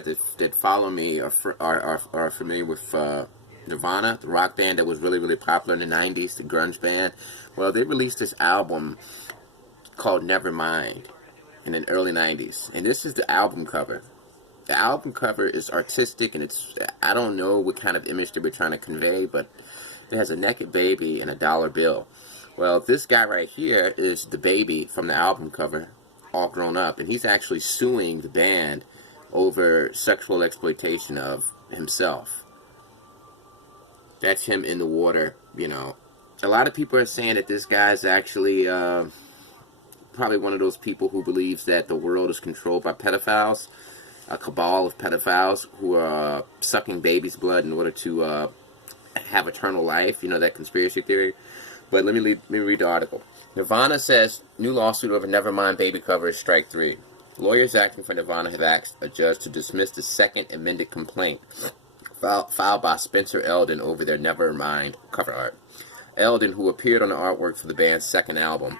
that follow me are familiar with Nirvana, the rock band that was really, really popular in the 90s, the grunge band. Well, they released this album called Nevermind in the early 90s. And this is the album cover. The album cover is artistic, and I don't know what kind of image they were trying to convey, but it has a naked baby and a dollar bill. Well, this guy right here is the baby from the album cover, all grown up, and he's actually suing the band over sexual exploitation of himself. That's him in the water, you know. A lot of people are saying that this guy's actually probably one of those people who believes that the world is controlled by pedophiles, a cabal of pedophiles who are sucking babies' blood in order to have eternal life, you know, that conspiracy theory. But let me read the article. Nirvana says new lawsuit over Nevermind baby cover is strike 3. Lawyers acting for Nirvana have asked a judge to dismiss the second amended complaint filed by Spencer Elden over their Nevermind cover art. Elden, who appeared on the artwork for the band's second album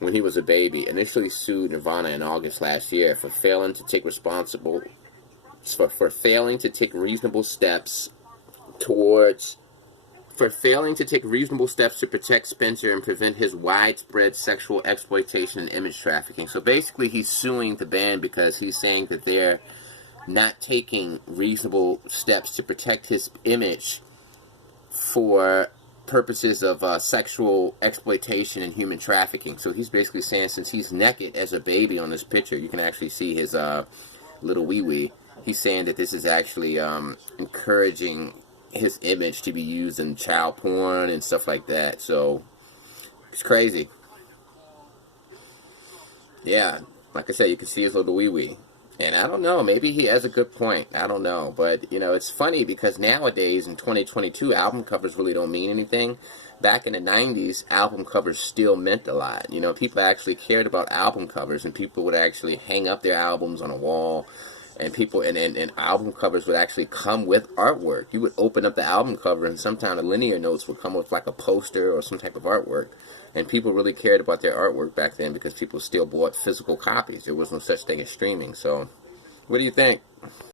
when he was a baby, initially sued Nirvana in August last year for failing to take reasonable steps to protect Spencer and prevent his widespread sexual exploitation and image trafficking. So basically he's suing the band because he's saying that they're not taking reasonable steps to protect his image for purposes of sexual exploitation and human trafficking. So he's basically saying, since he's naked as a baby on this picture, you can actually see his little wee-wee. He's saying that this is actually encouraging his image to be used in child porn and stuff like that. So it's crazy. Yeah, like I said, you can see his little wee-wee. And I don't know, maybe he has a good point. I don't know. But, you know, it's funny because nowadays in 2022, album covers really don't mean anything. Back in the 90s, album covers still meant a lot. You know, people actually cared about album covers, and people would actually hang up their albums on a wall. And people and album covers would actually come with artwork. You would open up the album cover, and sometimes the linear notes would come with like a poster or some type of artwork. And people really cared about their artwork back then because people still bought physical copies. There was no such thing as streaming. So, what do you think?